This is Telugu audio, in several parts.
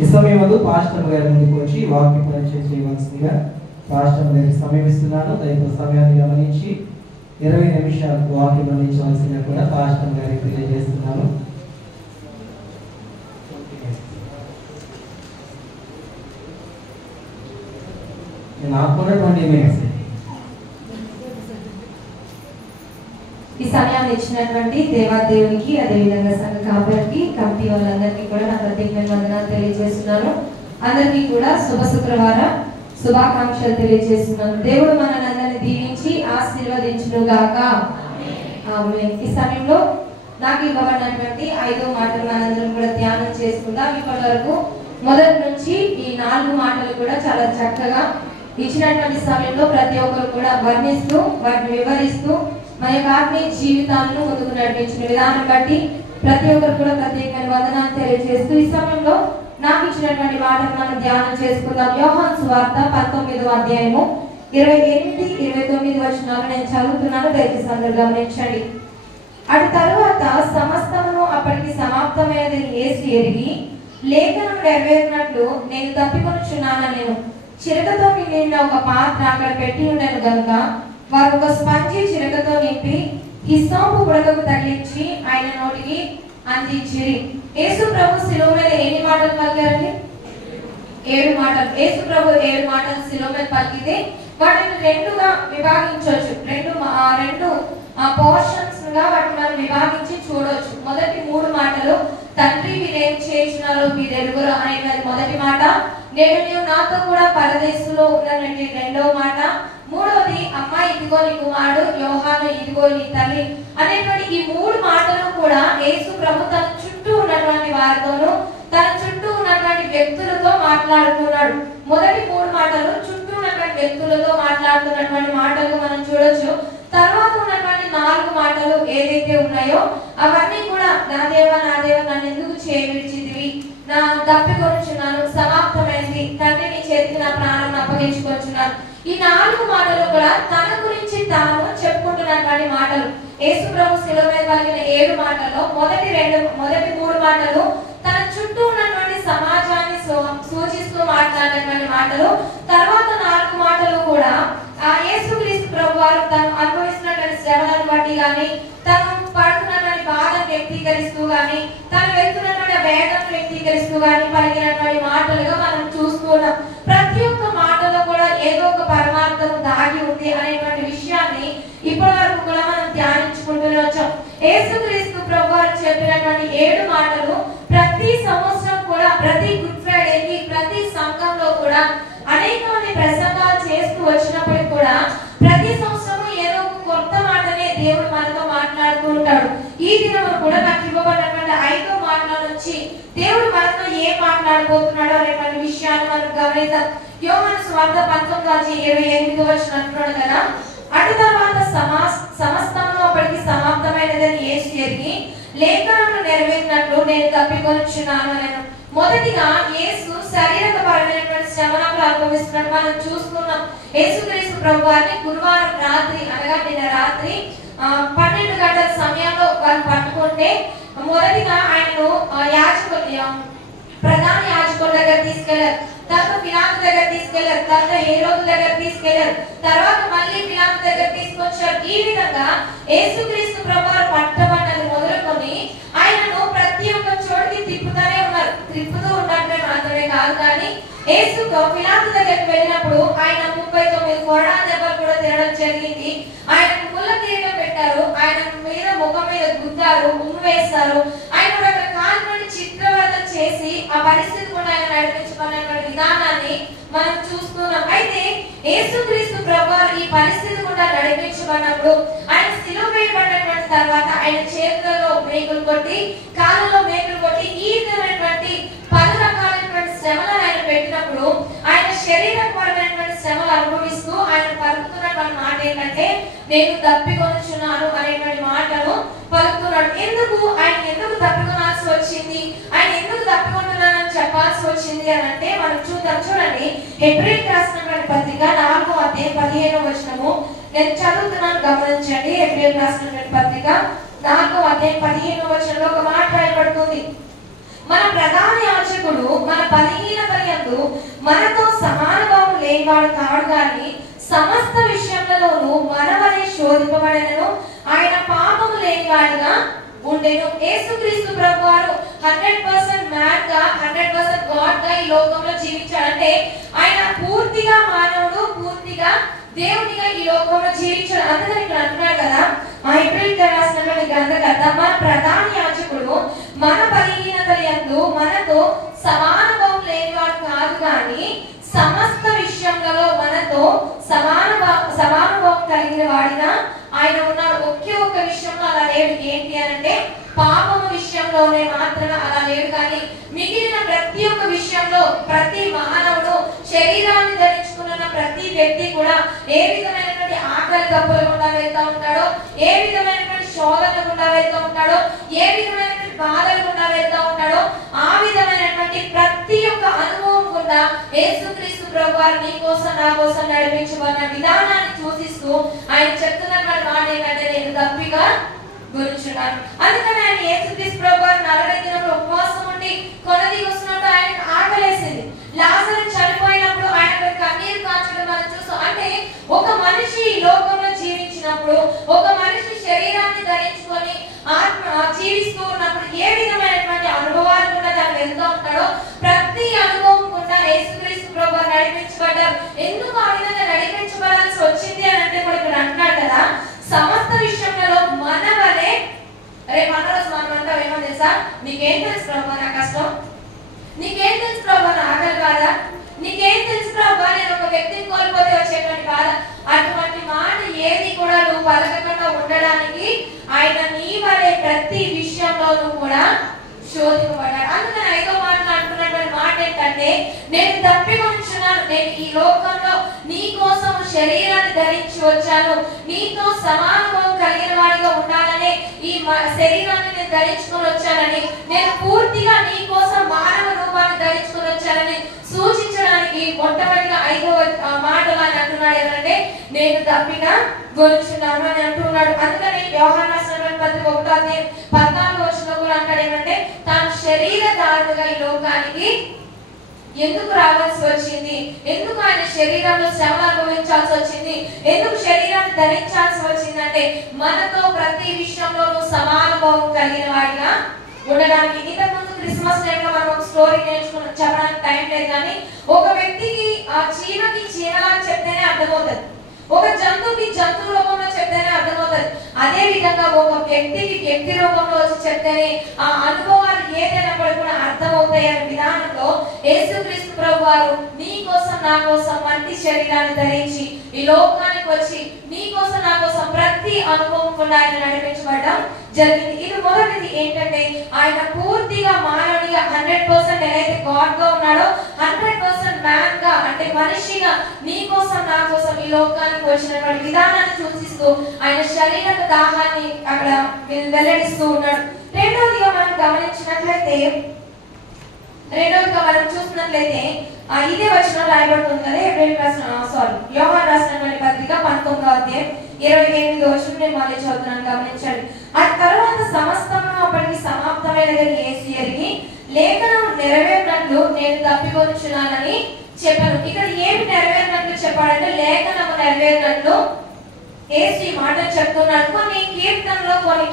ఈ సమయంలో పాస్టర్ గారి ముందుకు వచ్చి వాక్య పరిచయం చేయవలసిందిగా పాస్టర్ గారికి సమయం ఇస్తున్నాను. దయతో సమయాన్ని గమనించి 20 నిమిషాలు వాక్యం అందించవలసిందిగా కూడా పాస్టర్ గారికి తెలియజేస్తున్నాను. నాకున్నటువంటి ఈ సమయాన్ని ఇచ్చినటువంటి దేవాదేవునికి, అదేవిధంగా సంఘ కాపులకి, కమిటీ వాళ్ళందరికీ కూడా నా ప్రత్యేకమైన వందనాలు తెలియజేస్తున్నాను. అందరికీ కూడా శుభ శుక్రవార శుభాకాంక్షలు తెలియజేస్తున్నాను. దేవుడు మనల్ని దీవించి ఆశీర్వదించును గాక. ఆమేన్. ఈ సమయంలో నాకు ఇవ్వబడినటువంటి 5 మాటలు మనందరం కూడా ధ్యానం చేసుకుందాం. ఇప్పటి వరకు మొదటి నుంచి ఈ 4 మాటలు కూడా చాలా చక్కగా ఇచ్చినటువంటి సమయంలో ప్రతి ఒక్కరు కూడా వర్ణిస్తూ వాటిని వివరిస్తూ మన యొక్క ఆత్మీయ జీవితాలను ముందుకు నడిపించిన విధానం బట్టి ప్రతి ఒక్కరు కూడా ప్రత్యేకమైన వందనాలు తెలియజేస్తూ ఈ సమయంలో నాకు ఇచ్చినటువంటి మాటను మనం ధ్యానం చేసుకుందాం. యోహాను సువార్త 19వ అధ్యాయము 28, 29 వచనాలు నేను చదువుతున్నాను. దయచేసి అందరూ గమనించండి. అటు తరువాత సమస్తమును అప్పటికి సమాప్తమైనదని యేసు ఎరిగి లేఖనం నెరవేరినట్లు నేను తప్పికొనుచున్నాను. నేను చిరకతో నిండిన ఒక పాత్ర అక్కడ పెట్టి ఉండను గనుక వారు ఒక స్పంజి చిరకతో నింపి హిస్సోపు బుడగకు తగిలించి ఆయన నోటికి అందించిరి. యేసు ప్రభు శిలువ మీద ఎన్ని మాటలు పలికారండి? 7 మాటలు. యేసు ప్రభు 7 మాటలు శిలువ మీద పలికితే వాటిని 2గా విభాగించవచ్చు. రెండు పోర్షన్స్ గా వాటిని మనం విభాగించి చూడవచ్చు. మొదటి 3 మాటలు తండ్రి మీరేం చేసినారో మీరు ఎరుగురు అనేటువంటి మొదటి మాట. నేను నీవు నాతో కూడా పరదేశంలో ఉన్నానండి రెండవ మాట. మూడవది అమ్మ ఇదిగో నీ కుమారుడు, యోహాను ఇదిగో నీ తల్లి అనేటువంటి ఈ 3 మాటలు కూడా యేసు ప్రభు తన చుట్టూ ఉన్నటువంటి వారితోనూ తన చుట్టూ ఉన్నటువంటి వ్యక్తులతో మాట్లాడుతున్నాడు. మొదటి 3 మాటలు చుట్టూ ఉన్నటువంటి వ్యక్తులతో మాట్లాడుతున్నటువంటి మాటలు మనం చూడొచ్చు. తర్వాత ఉన్నటువంటి 4 మాటలు ఏదైతే ఉన్నాయో అవన్నీ కూడా నా దేవ నన్ను ఎందుకు విడిచితివి, నా తప్పికొనుచున్నాను, సమాప్తమైంది, తండ్రి నీ చేతికి నా ప్రాణం అప్పగించుకొచ్చున్నాను. ఈ 4 మాటలు కూడా తన గురించి తాను చెప్పుకుంటున్నటువంటి మాటలు. యేసు ప్రభు శిలువ మీద పలికిన 7 మాటల్లో మొదటి 3 మాటలు తన చుట్టూ ఉన్నటువంటి సమాజాన్ని సూచిస్తూ మాట్లాడినటువంటి మాటలు. తర్వాత 4 మాటలు కూడా ఆ యేసుక్రీస్తు ప్రభు వారు తను అనుభవిస్తున్నటువంటి శ్రమలను బట్టి గాని, తను పడుతున్నటువంటి బాధను వ్యక్తీకరిస్తూ గాని, తను వెళ్తున్నటువంటి వేదనను వ్యక్తీకరిస్తూ గాని పలికినటువంటి మాటలుగా మనం చూస్తూ ఉన్నాం. ప్రతి ఒక్క మాటలో కూడా ఏదో ఒక పరమార్థము దాగి ఉంది అనేటువంటి విషయాన్ని ఇప్పటి వరకు కూడా మనం ధ్యానించుకుంటూనే వచ్చాం. యేసుక్రీస్తు ప్రభు వారు చెప్పినటువంటి 7 మాటలు ప్రతి సంవత్సరం కూడా ప్రతి గుడ్ ఫ్రైడేకి ప్రతి సంఘంలో కూడా అనేక మంది ప్రసంగాలు చేస్తూ వచ్చినప్పటికీ కూడా ప్రతి సంవత్సరం ఏదో ఒక కొత్త మాటనే దేవుడు మనతో మాట్లాడుతూ ఉంటాడు. ఈ దినం కూడా నాకు ఇవ్వబడినటువంటి 5 మాటల నుంచి దేవుడు మనతో ఏం మాట్లాడబోతున్నాడు అనేటువంటి విషయాన్ని మనం గమనిద్దాం. యోహాను సువార్త 19:28 వచనం కదా, అటు తర్వాత సమస్తమును అప్పటికి సమాప్తమైనదని యేసు ఎరిగి లేఖనములు నెరవేరినట్లు నేను తప్పికొనుచున్నాను నేను. మొదటిగా యేసు శరీరపరమైనటువంటి శ్రమలను అనుభవిస్తున్నట్టు మనం చూస్తున్నాం. యేసుక్రీస్తు ప్రభు వారిని గురువారం రాత్రి అనగా నిన్న రాత్రి 12 గంటల సమయంలో వారు పట్టుకుంటే మొదటిగా ఆయనను ప్రధాన యాజకుల దగ్గర తీసుకెళ్లారు, తర్వాత పిలాతు దగ్గర తీసుకెళ్లారు, తర్వాత హేరోదు దగ్గర తీసుకెళ్లారు, తర్వాత మళ్ళీ పిలాతు దగ్గర తీసుకొచ్చారు. ఈ విధంగా యేసుక్రీస్తు ప్రభువారు పట్టబడినది మొదలుకొని ఆయనను ప్రతి ఒక్క చోటికి తిప్పుతూనే ఉన్నారు. తిప్పుతూ ఉన్నట్టే మాత్రమే కాదు కానీ యేసు పిలాతు దగ్గరికి వెళ్ళినప్పుడు ఆయన 39 కొరడా దెబ్బలు కూడా తినడం జరిగింది. ఆయనకు ముళ్ళ కిరీటం పెట్టారు, ఆయన మీద ముఖం మీద గుద్దారు, ఉమ్ము వేస్తారు. ఆయన రకరకాల చిత్రవర్ధన చేసి ఆ పరిస్థితి కూడా ఆయన నడిపించుకున్నటువంటి విధానాన్ని మనం చూస్తున్నాం. అయితే యేసుక్రీస్తు ప్రభువారు ఈ పరిస్థితి కూడా నడిపించబడినప్పుడు ఆయన శిలువ వేయబడినటువంటి తర్వాత ఆయన చేతులలో మేకులు కొట్టి కాళ్ళలో మేకులు కొట్టి ఈ విధమైనటువంటి 10 రకాలైనటువంటి శ్రమలను ఆయన పెట్టినప్పుడు ఆయన శరీరపరమైనటువంటి శ్రమలు అనుభవిస్తూ ఆయన పలుకుతున్నటువంటి మాట ఏంటంటే నేను తప్పికొనుచున్నాను అనేటువంటి మాటను పలుకుతున్నాడు. ఆయన ఎందుకు తప్పికొనాల్సి వచ్చింది, ఆయన ఎందుకు తప్పికొంటున్నానని చెప్పాల్సి వచ్చింది అని అంటే మనం చూడండి. హెబ్రీయులకు రాసినటువంటి పత్రిక 4వ అధ్యాయం 15వ వచనము నేను చదువుతున్నాను, గమనించండి. హెబ్రీయులకు రాసినటువంటి పత్రిక 4వ అధ్యాయం 15వ వచనంలో ఒక మాట రాయబడుతుంది. మన ప్రధాన యాజకుడు మన బలహీనతయందు మనతో సమానభావం లేనివాడు కాడు గాని సమస్త విషయములలోనూ మన వలె శోధింపబడెను, ఆయన పాపము లేనివాడుగా ఉండెను. యేసుక్రీస్తు ప్రభువారు 100% మ్యాన్ గా 100% గాడ్ గా ఈ లోకంలో జీవించాడంటే ఆయన పూర్తిగా మానవుడు, పూర్తిగా దేవునిగా ఈ లోకంలో జీవించాడు. అందుకని ఇక్కడ అంటున్నాడు కదా, మా హెబ్రీయులకు రాసినటువంటి గ్రంథకర్త మన ప్రధాన యాజకుడు మన బలహీనతయందు మనతో సమానభావం లేనివాడు కాదు కానీ సమస్త విషయములలో మనతో సమానభావం కలిగిన వాడిగా ఆయన ఉన్నాడు. ఒకే ఒక్క విషయంలో అలా లేడు. ఏంటి అంటే పాపము విషయంలోనే మాత్రమే అలా లేడు, కానీ మిగిలిన ప్రతి ఒక్క విషయంలో ప్రతి మానవుడు శరీరాన్ని ధరించుకున్న ప్రతి వ్యక్తి కూడా ఏ విధమైనటువంటి ఆకలి దప్పుల గుండా వెళ్తూ ఉంటాడో, ఏ విధమైనటువంటి శోధన గుండా వెళ్తూ ఉంటాడో, ఏ విధమైనటువంటి బాధల గుండా వెళ్తూ ఉంటాడో, ఆ విధమైనటువంటి ప్రతి ఒక్క అనుభవం గుండా యేసుక్రీస్తు ప్రభువారు నీ కోసం నా కోసం నడిపించబడిన విధానాన్ని సూచిస్తూ ఆయన చెప్తున్నటువంటి మాట ఏంటంటే నేను దప్పిక గురించున్నాను. అందుకని ఆయన యేసుక్రీస్తు ప్రభువారు 40 దినాలు ఉపవాసం ఉండి కొనది వస్తున్నప్పుడు ఆయనకు ఆకలేసింది. లాజరు చనిపోయినప్పుడు ఆయన కన్నీరు కాచడం మనం చూస్తాం. అంటే ఒక మనిషి ఈ లోకంలో జీవించినప్పుడు, ఒక మనిషి శరీరాన్ని ధరించుకొని జీవిస్తూ ఉన్నప్పుడు ఏ విధమైనటువంటి అనుభవాలు కూడా తను వెళ్తూ ఉంటాడో ప్రతి అనుభవం కూడా యేసుక్రీస్తు ప్రభువారు నడిపించబడ్డారు. ఎందుకు ఆ విధంగా నడిపించబడాల్సి వచ్చింది అని అంటే కూడా ఇక్కడ అంటున్నాడు కదా, సమస్త విషయంలో మన వలె. అరే మన రోజు మనం అంటాం ఏమో తెలుసా, నీకేం తెలుసు ప్రభు నా కష్టం, నీకేం తెలుసు ప్రభు నా ఆకలి బాధ, నీకేం తెలుసు ప్రభు నేను ఒక వ్యక్తిని కోల్పోతే వచ్చేటువంటి బాధ. అటువంటి మాట ఏది కూడా నువ్వు పలకకుండా ఉండడానికి ఆయన నీ వలె ప్రతి విషయంలోనూ కూడా శోధింపబడ్డాడు. అందుకని 5వ మాటలో అంటున్నటువంటి మాట ఏంటంటే నేను తప్పికొంచున్నాను, నేను ఈ లోకంలో నీ కోసం శరీరాన్ని ధరించి వచ్చాను, నీతో సమానభావం కలిగిన వాడిగా ఉండాలని ఈ శరీరాన్ని నేను ధరించుకొని వచ్చానని, నేను పూర్తిగా నీ కోసం మానవ రూపాన్ని ధరించుకొని వచ్చానని సూచించడానికి మొట్టమొదటిగా 5వ మాటలు అని అంటున్నాడు. ఎవరంటే నేను తప్పిక గురించున్నాను అని అంటున్నాడు. అందుకని యోహాను రాసిన పత్రిక 1వ అధ్యాయం 14వ వచనంలో కూడా అంటాడు ఏమంటే తాను శరీరధారుడుగా ఈ లోకానికి ఎందుకు రావాల్సి వచ్చింది, ఎందుకు ఆయన శరీరంలో శ్రమ అనుభవించాల్సి వచ్చింది, ఎందుకు శరీరాన్ని ధరించాల్సి వచ్చింది అంటే మనతో ప్రతి విషయంలోనూ సమానభావం కలిగిన వాడిగా ఉండడానికి. ఇంతకుముందు క్రిస్మస్ టైంలో మనం ఒక స్టోరీ నేర్చుకుని చెప్పడానికి టైం లేదు, కానీ ఒక వ్యక్తికి ఆ చీమకి చీమలా చెప్తేనే అర్థమవుతుంది, ఒక జంతువుకి జంతువు రూపంలో చెప్తేనే అర్థమవుతుంది. అదే విధంగా ఒక వ్యక్తికి వ్యక్తి రూపంలో వచ్చి చెప్తేనే ఆ అనుభవాలు ఏదైనప్పటికీ కూడా అర్థమవుతాయి అనే విధానంలో యేసుక్రీస్తు ప్రభువారు నీ కోసం నా కోసం మంచి శరీరాన్ని ధరించి ఈ లోకానికి వచ్చి నీ కోసం నా కోసం ప్రతి అనుభవం కూడా ఆయన నడిపించబడడం జరిగింది. ఇది మొదటిది ఏంటంటే ఆయన పూర్తిగా మానవుడిగా 100% ఏదైతే గాడ్ గా ఉన్నాడో 100% మ్యాన్ గా అంటే మనిషిగా నీ కోసం నా కోసం ఈ లోకానికి వచ్చినటువంటి విధానాన్ని సూచిస్తూ ఆయన శరీర దాహాన్ని అక్కడ వెల్లడిస్తూ ఉన్నాడు. రెండవదిగా మనం గమనించినట్లయితే మనం చూసినట్లయితే ఇదే వచనం రాయబడుతుంది కదా, యోహాను రాసినటువంటి పత్రిక 19వ అధ్యాయం 28వ వచనం నేను మళ్ళీ చదువుతున్నాను, గమనించండి. ఆ తర్వాత సమస్తము అప్పటికి సమాప్తమైనదని యేసు ఎరిగి లేఖనం నెరవేరినట్లు నేను తప్పికొనుచున్నానని చెప్పాను. ఇక్కడ ఏమి నెరవేరినట్లు చెప్పాడంటే లేఖనము నెరవేరినట్లు యేసు ఈ మాట చెప్తున్నాడు. కొన్ని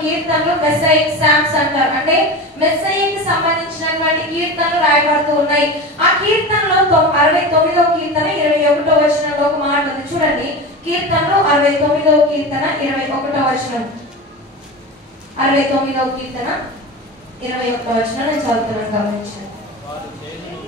కీర్తనలు మెస్సయిక్ సామ్స్ అంటారు, అంటే మెస్సయిక్ సంబంధించినటువంటి కీర్తనలు రాయబడుతూ ఉన్నాయి. ఆ కీర్తనలో 69వ కీర్తన 21వ వచనంలో ఒక మాట ఉంది చూడండి. కీర్తనలో 69వ కీర్తన 21వ వచనం, 69వ కీర్తన 21వ వచనం నేను చదువుతున్నాను, గమనించండి.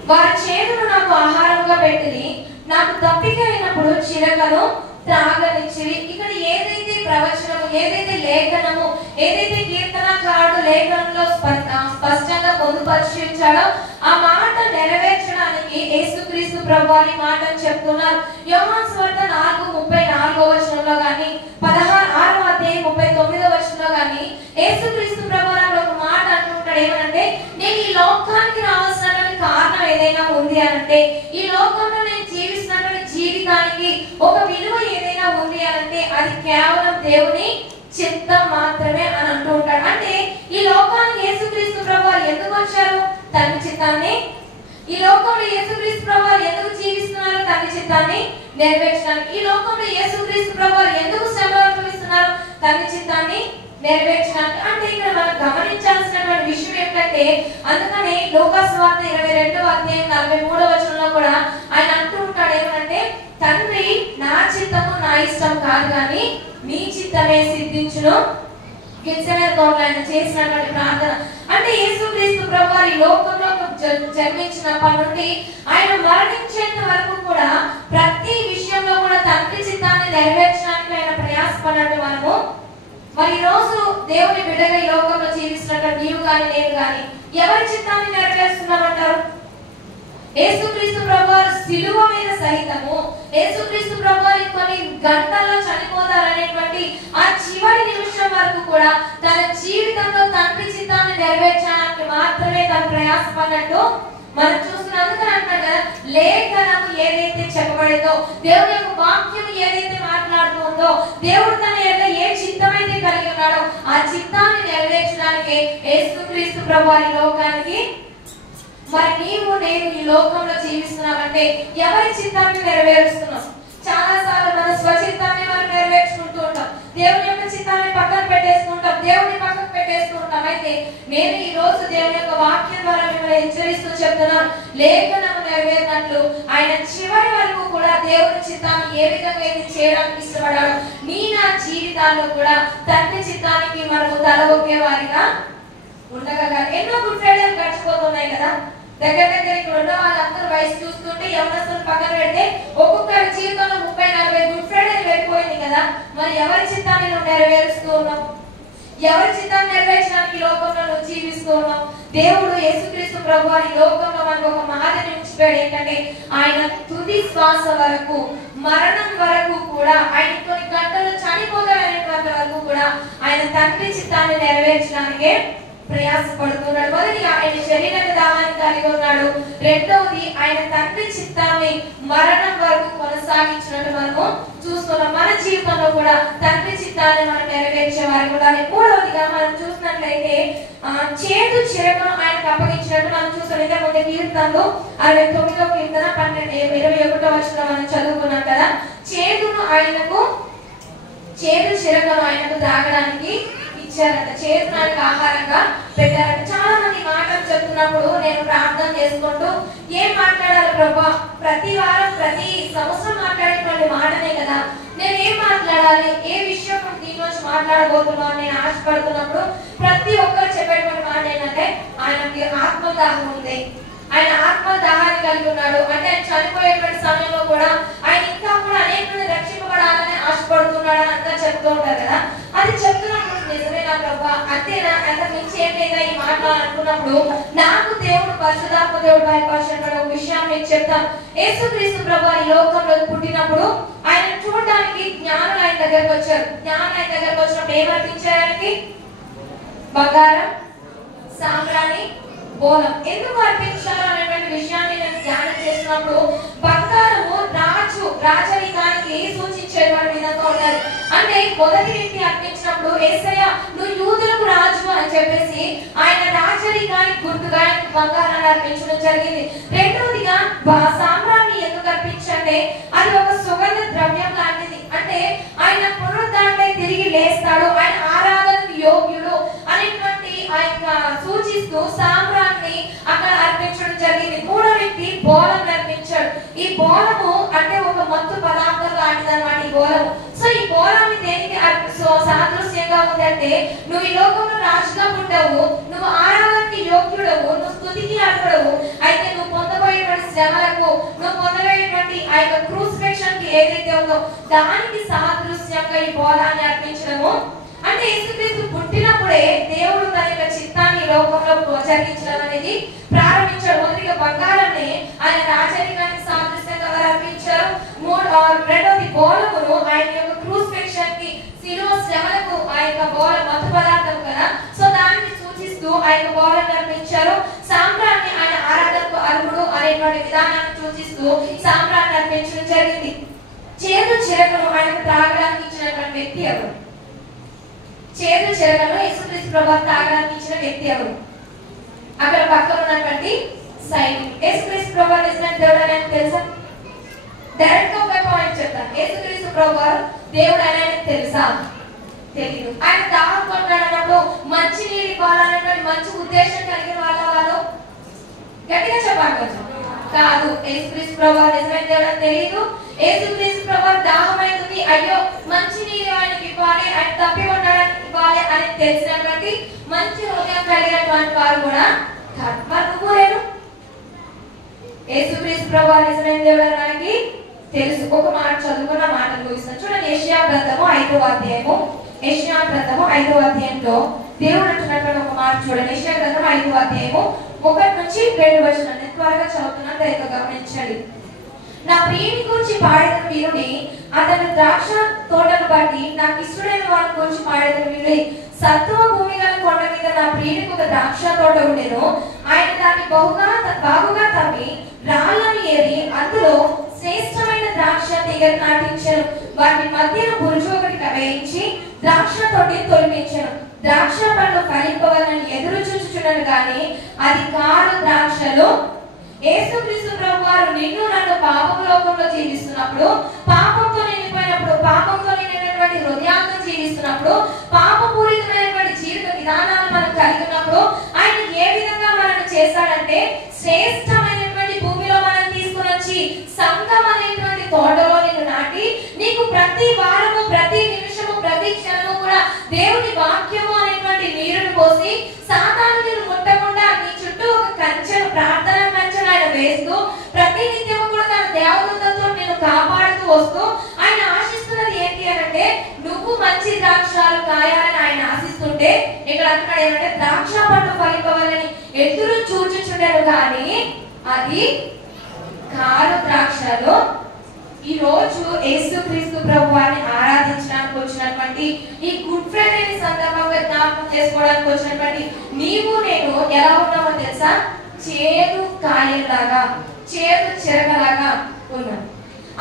వారి చేతులు నాకు ఆహారంగా పెట్టింది, నాకు దప్పిక అయినప్పుడు చిరకను త్రాగనిచ్చిరి. ఇక్కడ ఏదైతే ప్రవచనము, ఏదైతే లేఖనము, ఏదైతే కీర్తనకారుడు లేఖనంలో స్పష్టంగా పొందుపరిచాడో ఆ మాట నెరవేర్చడానికి యేసుక్రీస్తు ప్రభువారి మాటను చెప్తున్నారు. యోహాను సువార్త 4:34వ వచనంలో గాని 6వ అధ్యాయం 39వ వచనంలో గాని యేసుక్రీస్తు ప్రభువారు ఒక మాట అంటుంటాడు ఏమనంటే నేను ఈ లోకానికి రావాల్సినటువంటి కారణం ఏదైనా ఉంది అనంటే, ఈ లోకంలో నేను జీవిస్తున్నటువంటి జీవితానికి ఒక విలువ ఏదైనా ఉంది అనంటే అది కేవలం దేవుని చిత్తం మాత్రమే అని అంటూ ఉంటాడు. అంటే ఈ లోకానికి యేసుక్రీస్తు ప్రభువారు ఎందుకు వచ్చారు? తండ్రి చిత్తాన్ని, ఈ లోకంలో యేసుక్రీస్తు ప్రభువారు ఎందుకు జీవిస్తున్నారు? తండ్రి చిత్తాన్ని నెరవేర్చడానికి. ఈ లోకంలో యేసుక్రీస్తు ప్రభువారు ఎందుకు శ్రమలు అనుభవిస్తున్నారు? తండ్రి చిత్తాన్ని నెరవేర్చడానికి. అంటే ఇక్కడ మనం గమనించాల్సినటువంటి విషయం ఏంటంటే, అందుకని లూకాసు సువార్త 22వ అధ్యాయం 43వ వచనంలో కూడా ఆయన అంటూ ఉంటాడు ఏమంటే, తండ్రి నా చిత్తము నా ఇష్టం కాదు కానీ నీ చిత్తమే సిద్ధించును. గెత్సేమనే తోటలో ఆయన చేసినటువంటి ప్రార్థన. అంటే యేసుక్రీస్తు ప్రభువారు ఈ లోకంలో జన్మించినప్పటి నుండి ఆయన మరణించేంత వరకు కూడా ప్రతి విషయంలో కూడా తండ్రి చిత్తాన్ని నెరవేర్చడానికి ఆయన ప్రయాసపడినట్టు మనము మరి ఈ రోజు దేవుని బిడ్డగా ఈ లోకంలో జీవిస్తున్నటువంటి నీవు కానీ నేను కానీ ఎవరి చిత్తాన్ని నెరవేరుస్తున్నామంటారు? యేసుక్రీస్తు ప్రభువారు సిలువ మీద సహితము యేసుక్రీస్తు ప్రభువారు కొన్ని గంటల్లో చనిపోతారనేటువంటి ఆ చివరి నిమిషం వరకు కూడా తన జీవితంలో తండ్రి చిత్తాన్ని నెరవేర్చడానికి మాత్రమే తను ప్రయాసపడినట్టు మనం చూస్తున్నాం. అందుకని అంటున్నాడు కదా, లేఖనము ఏదైతే చెప్పబడిందో, దేవుని యొక్క వాక్యం ఏదైతే మాట్లాడుతుందో, దేవుడు తన ఏ చిత్తమైతే కలిగి ఉన్నాడో ఆ చిత్తాన్ని నెరవేర్చడానికి యేసుక్రీస్తు ప్రభువారు లోకానికి. మరి నీవు నేను ఈ లోకంలో జీవిస్తున్నామంటే ఎవరి చిత్తాన్ని నెరవేరుస్తున్నాం? చాలా సార్లు మన స్వచిత్తాన్ని మనం నెరవేర్చుకుంటూ ఉంటాం, దేవుని యొక్క చిత్తాన్ని పక్కన పెట్టేసుకుంటాం, దేవుని పక్కన పెట్టేస్తూ ఉంటాం. అయితే నేను ఈ రోజు దేవుని యొక్క వాక్యం ద్వారా మిమ్మల్ని హెచ్చరిస్తూ చెప్తున్నాను, లేఖనము నెరవేరినట్లు ఆయన చివరి వరకు కూడా దేవుని చిత్తాన్ని ఏ విధంగా అయితే చేయడానికి ఇష్టపడాడు, నీ నా జీవితాల్లో కూడా తండ్రి చిత్తానికి మనము తల ఒకే వారిగా ఉండగలగాలి. ఎన్నో గుడ్ ఫ్రైడేలు గడిచిపోతున్నాయి కదా, దగ్గర ఇక్కడ ఉన్న వాళ్ళందరూ వయసు చూస్తుంటే యవనస్తులు పక్కన పెడితే ఒక్కొక్కరి జీవితంలో 30-40 గుడ్ ఫ్రైడేలు వెళ్ళిపోయింది కదా. మరి ఎవరి చిత్తాన్ని నువ్వు నెరవేరుస్తూ ఉన్నావు? ఎవరి చిత్తాన్ని నెరవేర్చడానికి లోకంలో నువ్వు జీవిస్తూ ఉన్నావు? దేవుడు యేసుక్రీస్తు ప్రభువారు ఈ లోకంలో మనకు ఒక మహాదని ఉంచిపోయాడు. ఏంటంటే ఆయన తుది శ్వాస వరకు, మరణం వరకు కూడా, ఆయన కొన్ని గంటలు చనిపోతాడనేటువంటి వరకు కూడా ఆయన తండ్రి చిత్తాన్ని నెరవేర్చడానికే ప్రయాసపడుతున్నాడు. మొదటిగా ఆయన శరీర దాహాన్ని కలిగి ఉన్నాడు, రెండవది ఆయన తండ్రి చిత్తాన్ని మరణం వరకు కొనసాగించినట్టు మనము చూస్తున్నాం. మన జీవితంలో కూడా తండ్రి చిత్తాన్ని మనం నెరవేర్చే వారికి ఉండాలి. మూడవదిగా మనం చూసినట్లయితే చేదు చిరకను ఆయనకు అప్పగించినట్టు మనం చూస్తాం. ఇంకా ముందు కీర్తనలు 69వ కీర్తన 21వ వచనం మనం చదువుకున్నాం కదా. చేదు చిరకను ఆయనకు తాగడానికి ఇచ్చారంట, చేతునానికి ఆహారంగా పెట్టారంట. చాలా మంది మాటలు చెప్తున్నప్పుడు నేను ప్రార్థన చేసుకుంటూ ఏం మాట్లాడాలి ప్రభా, ప్రతి వారం ప్రతి సంవత్సరం మాట్లాడేటువంటి మాటనే కదా, నేను ఏం మాట్లాడాలి, ఏ విషయం దీనిలోంచి మాట్లాడబోతున్నాను నేను ఆశపడుతున్నప్పుడు ప్రతి ఒక్కరు చెప్పేటువంటి మాట ఏంటంటే ఆయనకి ఆత్మదాహం ఉంది, ఆయన ఆత్మదాహాన్ని కలిగి ఉన్నాడు. అంటే ఆయన చనిపోయేటువంటి సమయంలో కూడా ఆయన ఇంకా కూడా అనేక మంది రక్షింపబడాలని ఆశపడుతున్నాడు అని అంతా చెప్తూ ఉంటారు కదా. అది చెప్తున్నప్పుడు నిజమేనా ప్రభా, అంతేనా, అంత మించి ఏం లేదా ఈ మాటలు అనుకున్నప్పుడు నాకు దేవుడు పరిశుద్ధాత్మ దేవుడు బయలుపరిచినటువంటి ఒక విషయాన్ని మీకు చెప్తాను. యేసుక్రీస్తు ప్రభువు ఈ లోకంలో పుట్టినప్పుడు ఆయన చూడడానికి జ్ఞానులు ఆయన దగ్గరకు వచ్చారు. జ్ఞానులు ఆయన దగ్గరకు వచ్చినప్పుడు ఏమర్పించారు ఆయనకి? బంగారం, సాంబ్రాణి, బోలం. ఎందుకు అర్పించారు అనేటువంటి విషయాన్ని నేను ధ్యానం చేసినప్పుడు బంగారము రాజరికానికి సూచించేటువంటి విధంగా ఉండాలి. అంటే మొదటి వ్యక్తి అర్పించినప్పుడు యేసయ్య నువ్వు యూదులకు రాజు అని చెప్పేసి ఆయన రాజరికానికి గుర్తుగా బంగారాన్ని అర్పించడం జరిగింది. రెండవదిగా సాంబ్రాన్ని ఎందుకు అర్పించండి, అది ఒక సుగంధ ద్రవ్యం లాంటిది. అంటే ఆయన పునరుద్ధరణపై తిరిగి లేస్తాడు, ఆయన ఆరాధనకు యోగ్యుడు అనేటువంటి ఆయన సూచిస్తూ సాంబ్రాన్ని అక్కడ అర్పించడం జరిగింది. మూడో వ్యక్తి బోలం అర్పించాడు. ఈ బోలము అంటే ఒక మత్తు పదార్థం లాంటిది అన్నమాట ఈ బోలము. సో ఈ బోలాన్ని దేనికి సాదృశ్యంగా ఉందంటే నువ్వు ఈ లోకంలో రాజుగా పుట్టావు, నువ్వు ఆరాధనకి యోగ్యుడవు, నువ్వు స్తుతికి అర్హుడవు. అయితే నువ్వు పొందబోయేటువంటి శ్రమలకు, నువ్వు పొందబోయేటువంటి ఆ యొక్క క్రూసిఫిక్షన్ కి ఏదైతే ఉందో దానికి సాదృశ్యంగా ఈ బోలాన్ని అర్పించడము. అంటే యేసుక్రీస్తు పుట్టినప్పుడే దేవుడు తన యొక్క చిత్తాన్ని లోకంలో జరిగించడం అనేది ప్రారంభించాడు. మొదటిగా బంగారాన్ని ఆయన రాజరికానికి సాదృశ్యంగా అర్పించారు. రెండవది బోలమును ఆయన యొక్క క్రూసిఫిక్షన్ కి, శిలువ శ్రమలకు ఆ యొక్క బోల మత్తు పదార్థం కదా, సో దానికి సూచిస్తూ ఆ యొక్క బోలను అర్పించారు. సాంబ్రాన్ని ఆయన ఆరాధనకు అర్హుడు అనేటువంటి విధానాన్ని సూచిస్తూ సాంబ్రాన్ని అర్పించడం జరిగింది. చేదు చిరకను ఆయనకు త్రాగడానికి ఇచ్చినటువంటి వ్యక్తి ఎవరు? చేదు చిరకను యేసుక్రీస్తు ప్రభువు త్రాగడానికి ఇచ్చిన వ్యక్తి ఎవరు? అక్కడ పక్కన ఉన్నటువంటి సైనికుడు. యేసుక్రీస్తు ప్రభువారు నిజమైన దేవుడు అని తెలుసా? డైరెక్ట్ గా ఒక పాయింట్ చెప్తాను. యేసుక్రీస్తు ప్రభువారు దేవుడు అని తెలుసా? తెలియదు. ఆయన దాహం కొట్టాడన్నప్పుడు మంచి నీళ్ళు ఇవ్వాలన్నటువంటి మంచి ఉద్దేశం కలిగిన వాళ్ళు గట్టిగా చెప్పాలి కొంచెం. కాదు, యేసుక్రీస్తు ప్రభువారు నిజమైన దేవుడు అని తెలియదు. యేసుక్రీస్తు ప్రభువారు దాహమైంది, అయ్యో మంచి నీళ్ళు ఆయనకి ఇవ్వాలి, ఆయన తప్పి ఉండడానికి ఇవ్వాలి అని తెలిసినటువంటి మంచి హృదయం కలిగినటువంటి వారు కూడా కాదు. మరి నువ్వు నేను యేసుక్రీస్తు ప్రభువారు నిజమైన దేవుడు అని మనకి తెలుసు. ఒక మాట చదువుకున్న మాటలు ముగిస్తాను. చూడండి, యెషయా గ్రంథము 5వ అధ్యాయము. యెషయా గ్రంథము 5వ అధ్యాయంలో దేవుడు అంటున్నటువంటి ఒక మాట చూడండి. యెషయా గ్రంథం 5వ అధ్యాయము 1 నుంచి 2 వచనాలు నేను త్వరగా చదువుతున్నాను, దయతో గమనించండి. నా ప్రియుని గురించి పాడేదను వినుడి, అతని ద్రాక్ష తోటను బట్టి నాకు ఇష్టమైన వారి గురించి పాడేదను వినుడి. సత్వ భూమి గల కొండ మీద నా ప్రియునికి ఒక ద్రాక్ష తోట ఉండెను. ఆయన దాన్ని బాగుగా తవ్వి రాళ్ళని ఏరి అందులో శ్రేష్టమైన ద్రాక్ష తీగలు నాటించాను. వాటి మధ్యన బురుజు ఒకటి వేయించి ద్రాక్ష తోటిని తొలగించాను. ద్రాక్ష పండ్లు ఫలింపవలని ఎదురు చూచుచున్నాను గాని అది కారు ద్రాక్షలు. యేసుక్రీస్తు ప్రభువారు నిన్ను నన్ను పాపపు లోకంలో జీవిస్తున్నప్పుడు, పాపంతో నిండిపోయినప్పుడు, పాపంతో నిండినటువంటి హృదయాలతో జీవిస్తున్నప్పుడు, పాపపూరితమైనటువంటి జీవిత విధానాలు మనం కలిగి ఉన్నప్పుడు ఆయన ఏ విధంగా మనల్ని చేశాడంటే శ్రేష్టమైనటువంటి భూమిలో మనం తీసుకుని వచ్చి సంఘం అనేటువంటి తోటలో నిన్ను నాటి నీకు ప్రతి వారము, ప్రతి నిమిషము, ప్రతి క్షణము కూడా దేవుని వాక్యము అనేటువంటి నీరును పోసి సాతాను నిన్ను ముట్టకుండా నీ చుట్టూ ఒక కంచెను, ప్రార్థన కంచెను ఆయన వేస్తూ ప్రతి నిత్యము కూడా తన దేవదూతలతో నిన్ను కాపాడుతూ వస్తూ ఆయన ఆశిస్తున్నది ఏంటి అంటే నువ్వు మంచి ద్రాక్షాలు కాయాలని ఆయన ఆశిస్తుంటే ఇక్కడ అంటున్నాడు ఏమంటే ద్రాక్ష పండు ఫలింపవాలని ఎదురు చూచుచుండెను కానీ అది కారు ద్రాక్షలు. ఈ రోజు యేసుక్రీస్తు ప్రభువారిని ఆరాధించడానికి వచ్చినటువంటి ఈ గుడ్ ఫ్రైడే సందర్భంగా జ్ఞాపకం చేసుకోవడానికి వచ్చినటువంటి నీవు నేను ఎలా ఉన్నామో తెలుసా? చేదు కాయలాగా, చేదు చెరగలాగా ఉన్నాం.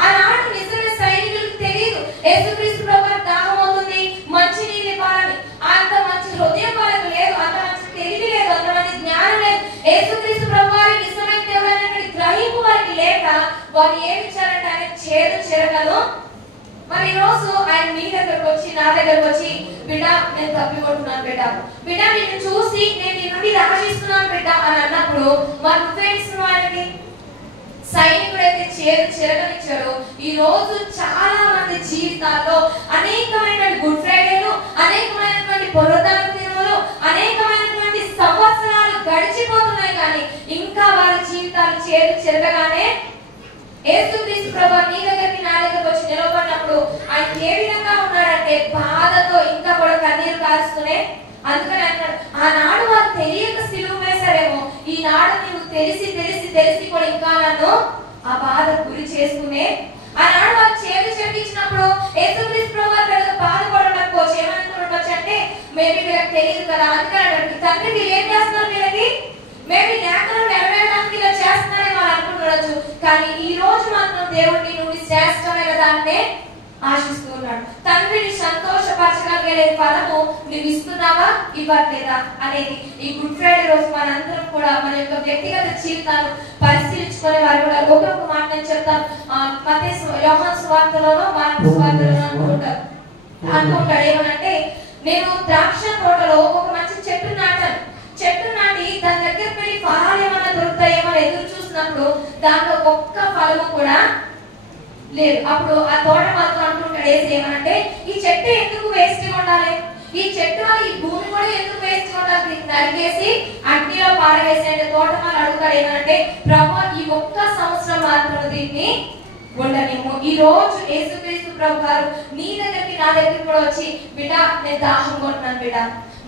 ఆనాడు నిజమైన సైనికులకు తెలియదు యేసుక్రీస్తు ప్రభువారు దాహం అవుతుంది, మంచి నీళ్ళు ఇవ్వాలని. అంత మంచి హృదయం వాళ్ళకు లేదు, అంత మంచి తెలివి లేదు, అంత మంచి జ్ఞానం లేదు. యేసుక్రీస్తు ప్రభువారు నిజమైన దేవుడు అనేటువంటి గ్రహింపు వారికి లేక వారు ఏమి ఇచ్చారంటే ఆయన చేదు చెరగలు. మరి ఈ రోజు ఆయన మీ దగ్గరకు వచ్చి, నా దగ్గరకు వచ్చి, బిడ్డ నేను తప్పికొంటున్నాను బిడ్డ, బిడ్డ నిన్ను చూసి నేను నీ నుండి ఆశిస్తున్నాను బిడ్డ అని అన్నప్పుడు మరి నువ్వేమిస్తున్నావు ఆయనకి? సైనికుడైతే చేదు చెరగనిచ్చాడు. ఈ రోజు చాలా మంది జీవితాల్లో అనేకమైన గుడ్ ఫ్రైడేలు, అనేకమైనటువంటి పునరుద్ధరణ దినాలు, అనేకమైనటువంటి సంవత్సరాలు గడిచిపోతున్నాయి కానీ ఇంకా వారి జీవితాలు చేదు చెరగగానే యేసుక్రీస్తు ప్రభువు నీ దగ్గరికి, నా దగ్గరకు వచ్చి నిలబడినప్పుడు ఆయన ఏ విధంగా ఉన్నాడంటే బాధతో ఇంకా కూడా కన్నీరు కారుస్తూనే. అందుకని అంటాడు ఆనాడు వారు తెలియక సిలువ వేశారేమో, ఈనాడు నీవు తెలిసి తెలిసి తెలిసి కూడా ఇంకా నన్ను ఆ బాధ గురి చేసుకునే. ఆనాడు వారు చేదు చెప్పించినప్పుడు యేసుక్రీస్తు ప్రభువు బాధపడకపోవచ్చు, ఏమనుకుంటుండొచ్చు అంటే మేబీ వీళ్ళకి తెలియదు కదా. అందుకని తండ్రి వీళ్ళు ఏం చేస్తున్నారు, వీళ్ళకి మేబీ లేఖనం నెరవేరడానికి ఇలా చేస్తున్నారని వాళ్ళు అనుకుంటుండొచ్చు. కానీ ఈ రోజు మాత్రం దేవుడిని నువ్వు శ్రేష్టమైన దాన్నే ఆశిస్తూ ఉన్నాడు. తండ్రిని సంతోషపరచగలిగే ఫలము నువ్వు ఇస్తున్నావా, ఇవ్వట్లేదా అనేది ఈ గుడ్ ఫ్రైడే రోజు మనందరం కూడా మన యొక్క వ్యక్తిగత జీవితాలు పరిశీలించుకునే వారు కూడా ఒక్కొక్క మాట నేను చెప్తాను. యోహాను సువార్తలోనో మార్కు సువార్తలోనో అనుకుంటాడు ఏమనంటే నేను ద్రాక్ష తోటలో ఒక మంచి చెట్టు నాటాను. చెట్టు నాటి దాని దగ్గరికి వెళ్ళి ఫలాలు ఏమైనా దొరుకుతాయేమో ఎదురు చూసినప్పుడు దాంట్లో ఒక్క ఫలము కూడా లేదు. అప్పుడు ఆ తోట మాత్రం అంటుంటాడు ఏమనంటే ఈ చెట్టు ఎందుకు వేస్ట్ గా ఉండాలి, ఈ చెట్టు ఈ భూమి కూడా ఎందుకు వేస్ట్ గా ఉండాలి, నరికేసి అగ్నిలో పారవేసి అంటే తోట వాళ్ళు అడుగుతాడు ఏమనంటే ప్రభు ఈ ఒక్క సంవత్సరం మాత్రం దీన్ని ఉండనేమో. ఈ రోజు యేసుక్రీస్తు ప్రభు గారు నీ దగ్గరికి, నా దగ్గరికి కూడా వచ్చి బిడ్డ నేను దాహం కొంటున్నాను బిడ్డ,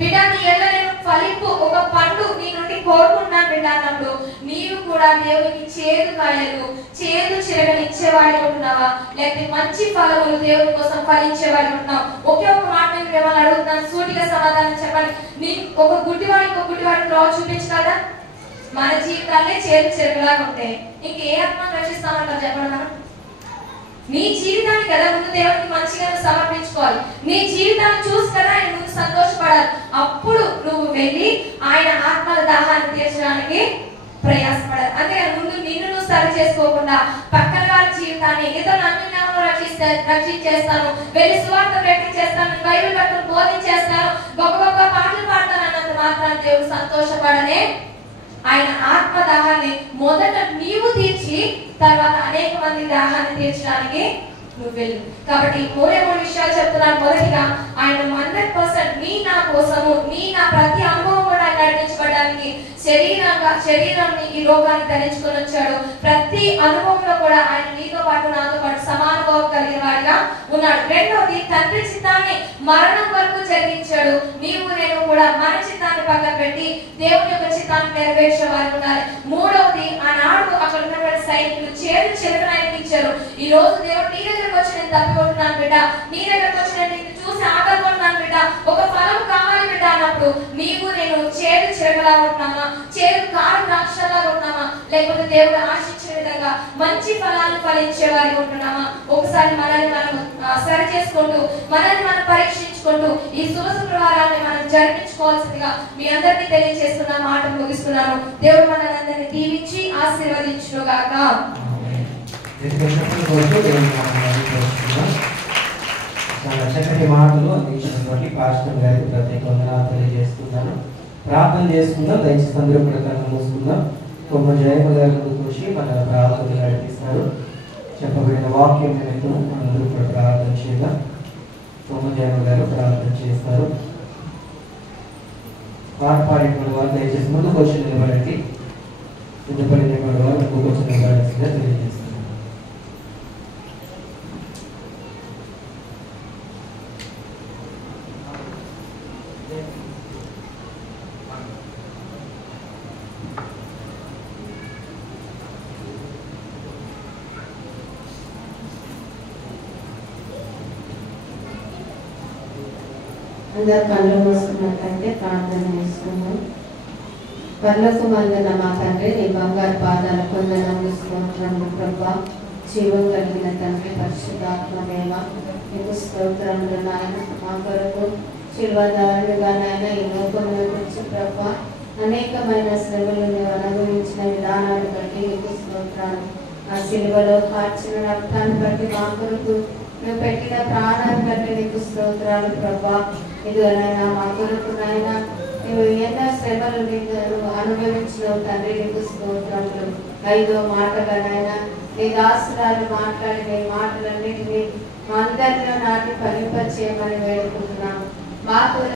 బిడ్డ నీ ఎల్ల నేను ఫలింపు ఒక పండు నీ నుండి కోరుకుంటున్నాను బిడ్డ అన్నప్పుడు నీవు కూడా దేవునికి చేదు కాయలు, చేదు చిరగలు ఇచ్చేవాడి ఉంటున్నావా, లేకపోతే మంచి ఫలములు దేవుని కోసం ఫలించేవాడి ఉంటున్నావు? ఒకే ఒక మాట మిమ్మల్ని అడుగుతున్నాను, సూటిగా సమాధానం చెప్పండి. నీ ఒక గుడ్డివాడికి ఒక గుడ్డివాడికి రావు చూపించగలరా? మన జీవితాలే చేదు చిరగలాగా ఉంటాయి. ఇంకే ఆత్మను రక్షిస్తామంటారు చెప్పండి. మనం నీ జీవితాన్ని కదా ముందు దేవునికి మంచిగా సమర్పించుకోవాలి. నీ జీవితాన్ని చూసి కదా ఆయన ముందు సంతోషపడాలి. అప్పుడు నువ్వు వెళ్ళి ఆయన ఆత్మల దాహాన్ని తీర్చడానికి ప్రయాసపడాలి. అంతేగాని ముందు నిన్ను నువ్వు సరి చేసుకోకుండా పక్కన వారి జీవితాన్ని ఏదో నన్ను రక్షించేస్తాను, వెళ్ళి సువార్త ప్రకటించేస్తాను, బైబిల్ పట్టుకుని బోధించేస్తాను, గొప్ప గొప్ప పాటలు పాడతాను అన్నంత మాత్రాన్ని దేవుడు సంతోషపడనే. ఆయన ఆత్మ దాహాన్ని మొదట నీవు తీర్చి తర్వాత అనేక మంది దాహాన్ని తీర్చడానికి నువ్వు వెళ్ళు. కాబట్టి మూడే మూడు విషయాలు చెప్తున్నాను. మొదటిగా ఆయన 100% నీ నా కోసము, నీ నా ప్రతి అనుభవం కూడా నడిపించబడడానికి శరీరాన్ని ఈ రోగాన్ని ధరించుకొని వచ్చాడు. ప్రతి అనుభవంలో కూడా ఆయన నీతో పాటు నాతో పాటు సమానుభవం కలిగిన వాడిగా ఉన్నాడు. రెండవది తండ్రి చిత్తాన్ని మరణం వరకు జరిగించాడు. నీవు నేను కూడా మన చిత్తాన్ని పక్కన పెట్టి దేవుని యొక్క చిత్తాన్ని నెరవేర్చే వారు ఉండాలి. మూడవది ఆనాడు అక్కడ ఉన్నటువంటి సైనికులు చేరు చిరకనాయనకి ఇచ్చారు. ఈ రోజు దేవుడు నీ దగ్గరకు వచ్చి నేను తప్పిపోతున్నాను బిడ్డ, నీ దగ్గరకు వచ్చి నేను నిన్ను చూసి ఆకలిపడుతున్నాను బిడ్డ, ఒక ఫలం కావాలి బిడ్డ అన్నప్పుడు నీవు నేను చేరు చిరకలా ఉంటున్నామా, చేరు కారు ద్రాక్షలా ఉంటున్నామా, లేకపోతే దేవుడు ఆశించిన విధంగా మంచి ఫలాలను ఫలించే వారికి ఉంటున్నామా? ఒకసారి మనల్ని మనం సరి చేసుకుంటూ మనల్ని మనం పరీక్షించుకుంటూ ఈ శుభ శుక్రవారాన్ని మనం జరిపించుకోవాల్సిందిగా మీ అందరికీ తెలియజేస్తున్న మాట ముగిస్తున్నాను. దేవుడు మనల్ని అందరినీ దీవించి ఆశీర్వదించుగాక. చాలా చక్కటి మాటలు అందించినటువంటి పాస్టర్ గారికి ప్రత్యేక వందనాలు తెలియజేస్తున్నాను. ప్రార్థన చేసుకుందాం. దయచేసి అందరూ కూడా కళ్ళు మూసుకుందాం. కొమ్మ జయమ్మ గారి ముందుకు వచ్చి మన ప్రార్థనలు నడిపిస్తారు. చెప్పబడిన వాక్యం మేరకు మనందరూ కూడా ప్రార్థన చేద్దాం. కొమ్మ జయమ్మ గారు ప్రార్థన చేస్తారు. పాట పాడేటువంటి వారు దయచేసి ముందుకు వచ్చి నిలబడండి. సిద్ధపడినటువంటి వారు ముందుకు వచ్చి నిలబడాల్సిందిగా తెలియజేస్తారు. అందరు కళ్ళు మూసుకున్నట్లయితే ప్రార్థన చేసుకున్నాం. పరలోకం మందున మా తండ్రి, నీ బంగారు పాదాల కొందనాలు స్తోత్రములు ప్రభా. జీవం కలిగిన తండ్రి, పరిశుద్ధాత్మ దేవ, నీకు స్తోత్రములు నాయన. మా కొరకు శిల్వదారులుగా నాయన ఈ లోకంలో గురించి ప్రభా అనేకమైన శ్రమలు నీవు అనుభవించిన విధానాన్ని బట్టి నీకు స్తోత్రాలు. ఆ శిలువలో కార్చిన రక్తాన్ని బట్టి మా కొరకు నువ్వు పెట్టిన ప్రాణాన్ని బట్టి నీకు స్తోత్రాలు ప్రభా. ఇదిగోనైనా మా కొరకు నాయన నువ్వు ఎన్నో శ్రమలు నువ్వు అనుభవించినావు తండ్రి, నీకు స్తోత్రములు. ఐదో మాటగా నాయన నీ దాసురాలు మాట్లాడిన ఈ మాటలన్నిటినీ మా అందరిలో నాటి ఫలింపచేయమని వేడుకుంటున్నాము. మాకు